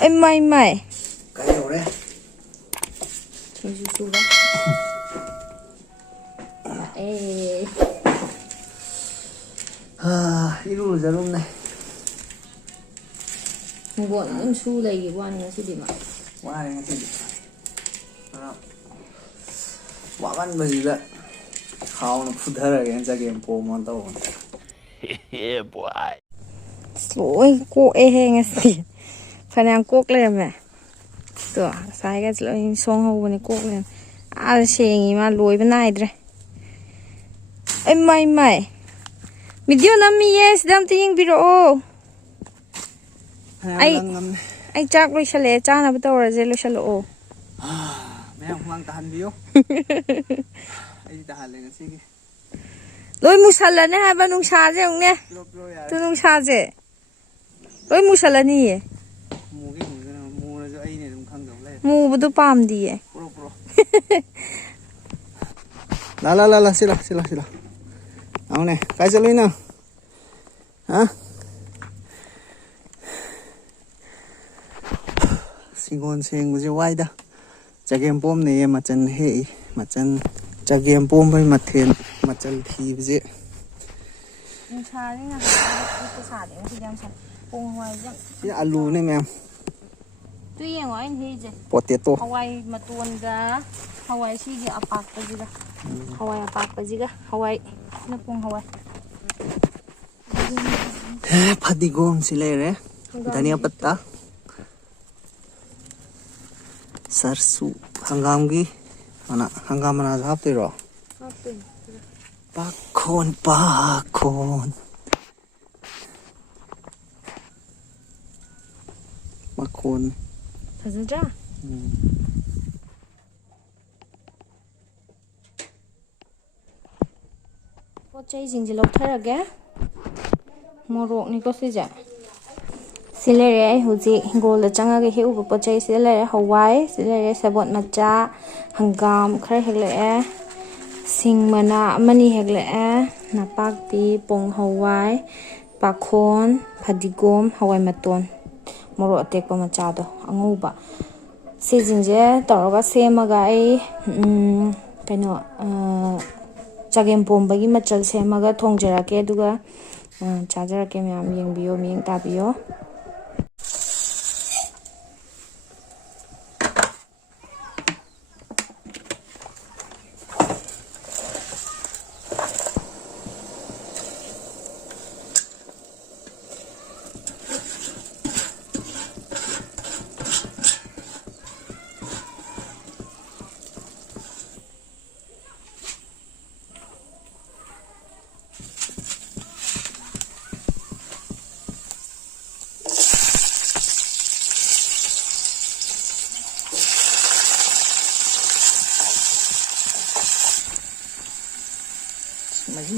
Ai mai mai. Cái đâu đấy? Singju su đó. Ê. Đi luôn rồi luôn này. Buồn em su đây cái quan nó sẽ đi mà. Qua đây sẽ đi. Quả văn bây giờ khao nó phụ thở cái Chagem Pomba tao. Yeah, boy. Ôi, cô ê hê nghe gì. Phần em cuốc lên mẹ. Tựa, sai cái lỗi xong hầu này cuốc lên. Xe nghĩ mà lùi bên này rồi. Em mai mai. Video nằm yes, đam tiếng bị rộ. Ai chắc lôi xa lệ chắc là bắt đầu rồi lôi xa lộ. Mẹ hoang tahan biếu. Ai tahan lên cái gì? Lôi mù xa lần này hai ba nung xa chứ không nè. Tôi nung xa chứ. Lôi mù xa lần này. Mù cái mù là do ai này cũng không được lên. Mù bắt đầu palm đi. Pro. La, sila. Ông này, cái gì nào? Hả? Singon seng bây giờ quay đó. Chagem Pomba này mà chân hệ, mà chân Chagem Pomba mà thiền, mà chân thì bây giờ. Nung xa đấy nha. Cái xa đấy thì đem xa. Cùng hoài chứ. Cái alu này mẹ. Tuy nhiên anh thì gì? Potato. Hawaii matuan ga. Hawaii sige apak pa juga. Hawaii apak pa juga. Hawaii. Ano pong Hawaii? Padigom sila re. Dhania patta. Sarsu. Hangam gi. Mana hangam mana hap te ro. Pakon. Makon. Thật ra. Có chay gì lâu thế rồi kìa. Mồ rộng này có gì vậy? Xin lỗi đấy, hồi gì ngồi là chẳng cái hiệu của chay xin lỗi Hawaii, xin lỗi sabon matcha, hangam khai hết lẽ, sing mana mani hết lẽ, napak ti pong Hawaii, pakon, padigom Hawaii maton. Moro atek pa machado anguba sejingje toroga semaga ai kaino Chagem Pomba gi machal semaga thongjarake aduga chajarake myam yengbiyo miyeng tabiyo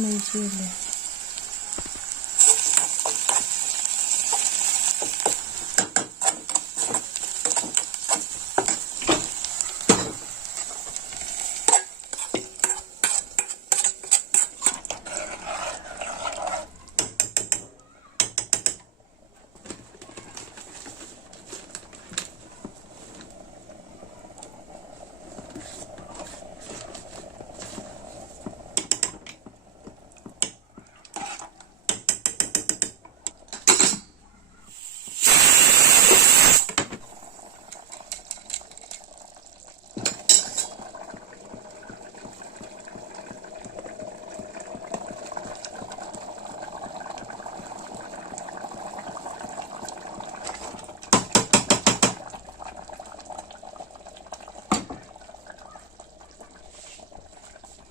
Mấy chưa này.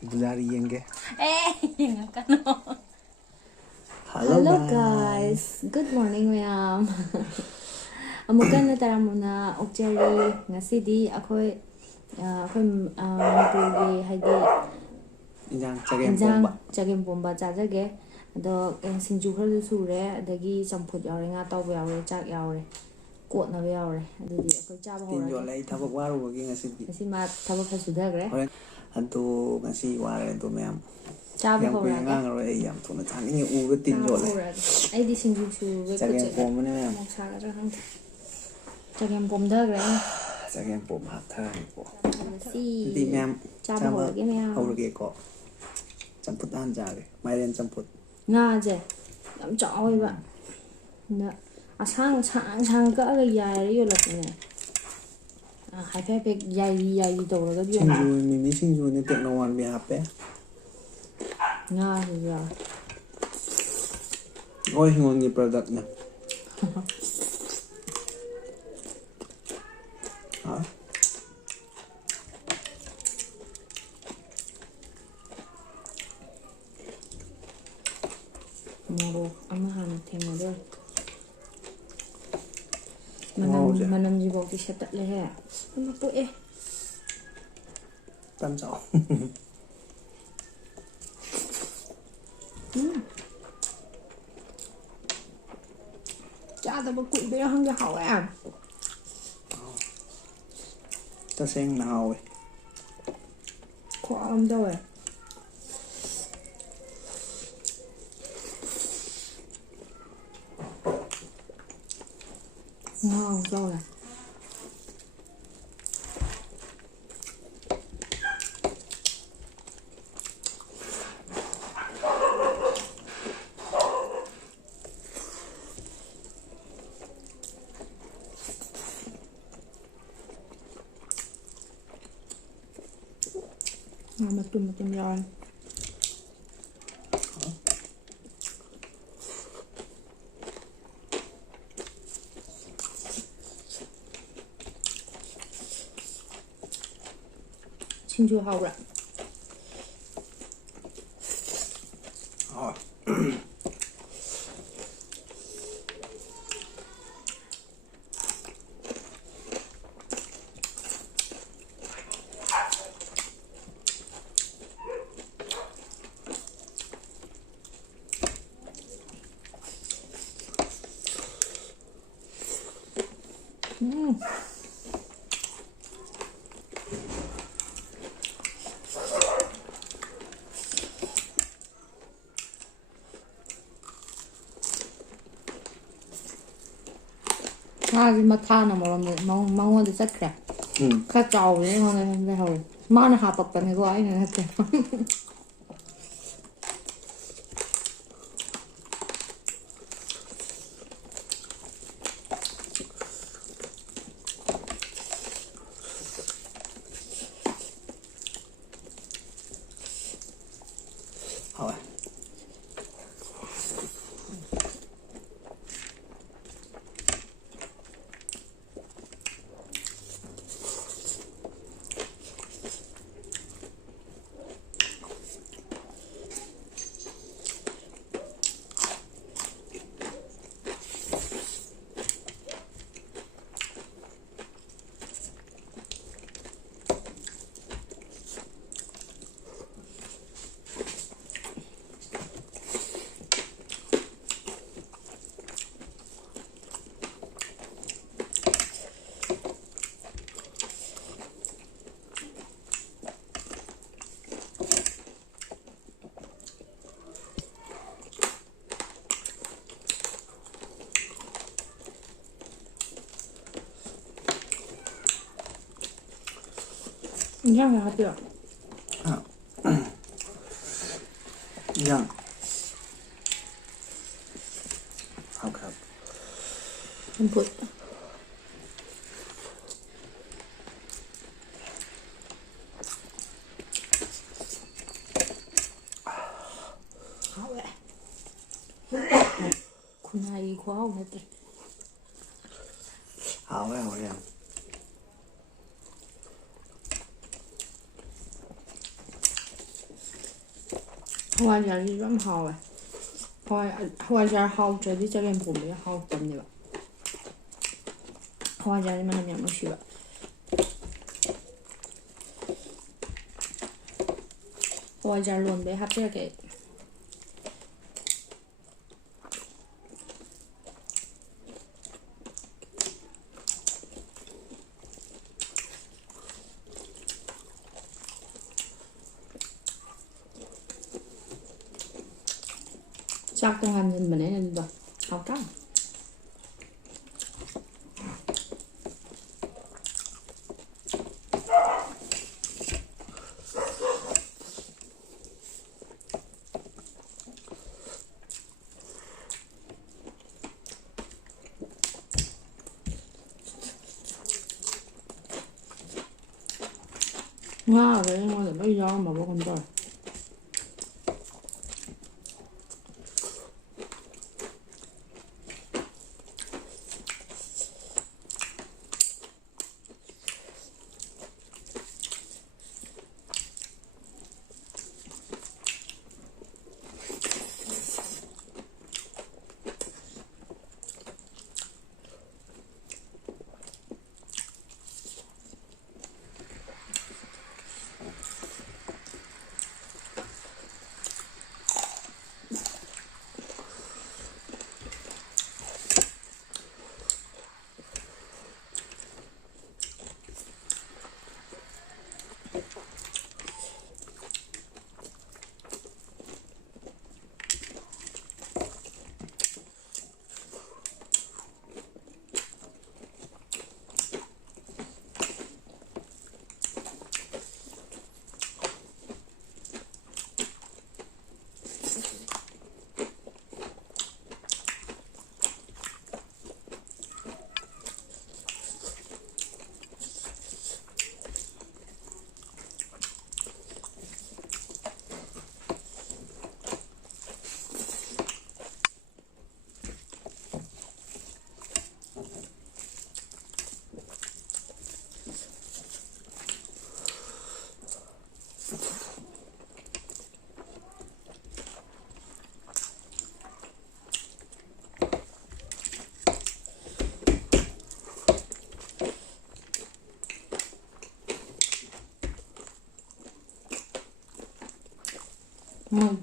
Bularienge. Hello guys. Good morning ma'am. Amukan na taramuna okjeri ngasidi akoy Manipuri haidi Chagem Pomba chajage ado Singju khar sure adagi champut yaure nga tawba yaure chak yaure kotna ba yaure adudi akoy chaba hora tin yo lai thabak waru gi ngasidi ma thabak kha sudagre ado ngasi ware do mem chaba hora nga ngaro ai yam thona chani u ga tin yo lai ai di Singju su Chagem Pomba ne mem mo saga ra hang Chagem Pomba rồi. Chagem Pomba hấp thơm của. Xì. Đi mềm. Cha bà hổ cái mèo. Hầu cái có. Chăm phút ăn ra cái. Mai lên chăm phút. Nga chứ. Làm chó vậy bạn. Nè. À sang cỡ cái dài đấy vô lực này. À hai phép cái dài đồ là cái gì Singju mình Singju nên tiện ngon bị hấp bé. Nga thì giờ. Ôi ngon như product nè. Hả? Moro ama han thêm vào đây. Manam gì bảo thì sẽ tận lấy hả? Mà bụi. Tam cháu. Cha tao bảo quỵ bây giờ không có hậu à. Ta xem nào rồi. Khó lắm đâu rồi. Ngon đâu rồi. Mà tùm rồi. Singju hầu rồi. Cái mà tha nó mong ngon thì rất kìa. Cái trầu đấy ngon này hồi. Mà nó hạ bậc tầm cái gói này kìa. Rồi. Nhang là được. Nhang. Học học. Không bụi. Hảo vậy. Con này quá không hết. Hảo vậy hảo vậy. Hoa giờ đi lắm hầu à. Hoa giờ hầu trời đi cho em bùm đi hầu tầm như vậy. Hoa giờ đi mà làm nhận nó xíu ạ. Hoa giờ luôn bé hấp cho cái. Chắc trong hành mình ấy là được. Học trắng. Ngꯥꯒ ꯑꯩꯉꯣꯟꯗ ꯂꯣꯏ ꯌꯥꯎꯔꯝꯃꯕ ꯀꯩꯅꯣ ꯇꯧꯔꯦ.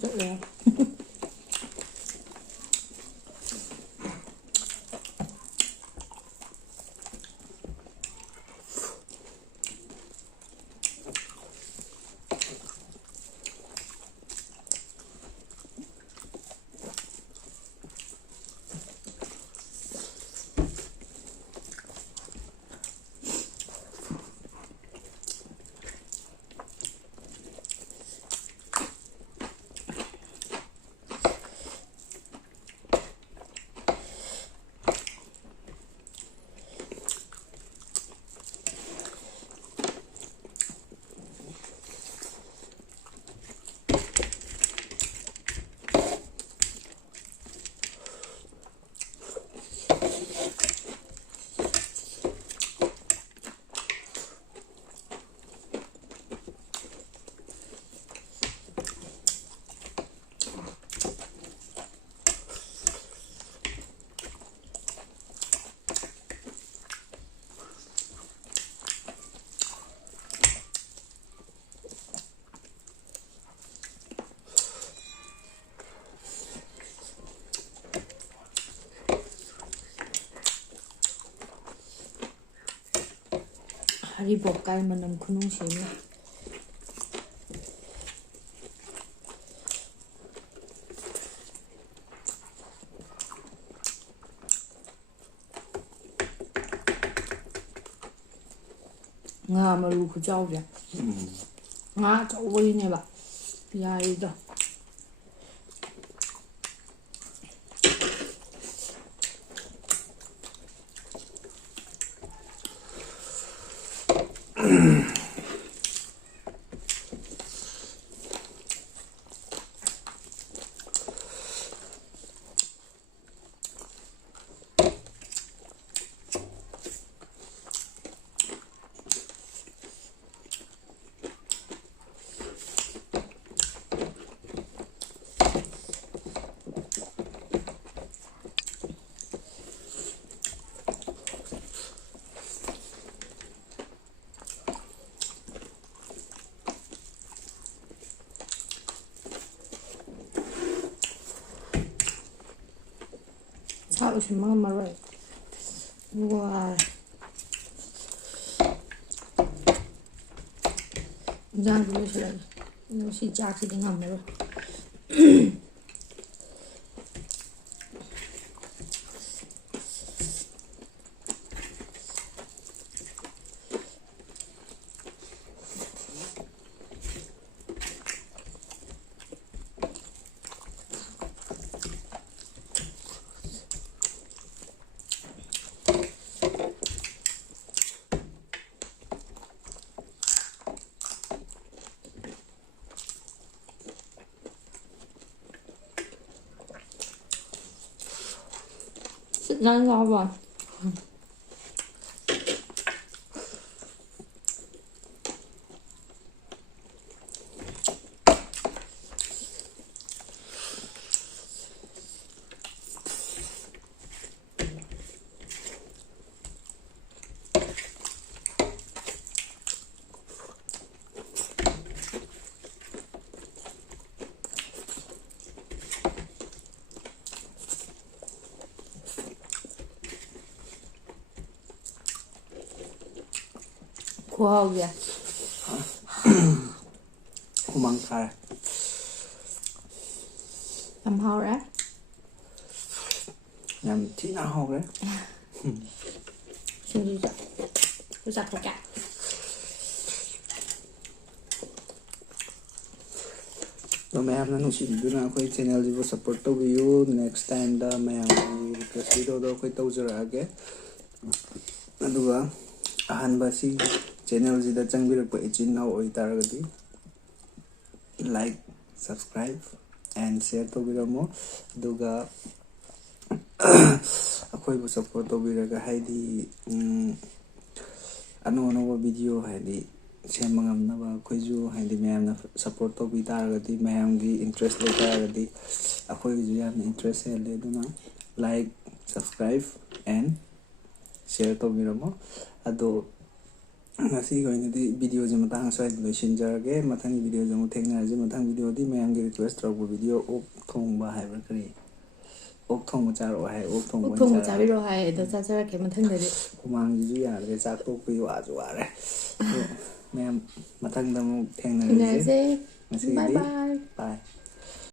ꯆꯠꯂꯦ. ꯍꯔꯤꯕꯣꯞꯀꯥꯏ ꯃꯅꯝ ꯈꯨꯅꯨꯡꯁꯤꯃ. ꯉꯥ ꯃꯔꯨ ꯈꯨꯆꯥꯎꯁꯦ. ꯉꯥ ꯑꯆꯧꯕꯒꯤꯅꯦꯕ ꯌꯥꯔꯤꯗꯣ. ꯆꯥꯛ ꯂꯣꯏꯁꯤꯟꯕ ꯉꯝꯃꯔꯣꯏ. ꯋꯥꯔꯦ. ꯏꯟꯖꯥꯡꯁꯨ ꯂꯣꯏꯁꯤꯜꯂꯛꯑꯦ. ꯁꯤ ꯆꯥꯛꯁꯤꯗꯤ ꯉꯝꯃꯔꯣꯏ. Ngon ngon rồi. Wow kìa. Humang khai. Làm hao đấy. Nhằm chỉ nào hộp đấy. Singju chặt. Tôi chặt một cái. तो मैं अपना नुसीदुना कोई चैनल जी को सपोर्ट तो व्यू नेक्स्ट टाइम दा मैं रिक्वेस्ट वीडियो दो कोई तौजरगे अदुगा अहनबा सी चैनल जी दा चंगबिरक इचिन नाउ ओइ तारगदी लाइक सब्सक्राइब एंड शेयर तो बिरमो अदुगा अखोई बु सपोर्ट तो बिरगा हाइदी अनो वीडियो हाइदी सेम नगमनबा अखोइजु हाइदी मैम सपोर्ट तो भी तारगदी मैम की इंटरेस्ट ले तारगदी अखोइजु याम इंटरेस्ट है ले दुना लाइक सब्सक्राइब एंड शेयर तो बिरमो अदो ngasi goinedi video je matang swai loisin jarage mathang video je mu thengna je mathang video di ma'am की request row video ok thong ba hai ba kari ok thong ma charo hai ok thong ma charo ro hai do cha cha ke mathang de kumang ji ya le chak to pi wa ju wa re ma'am mathang da mu thengna je bye bye bye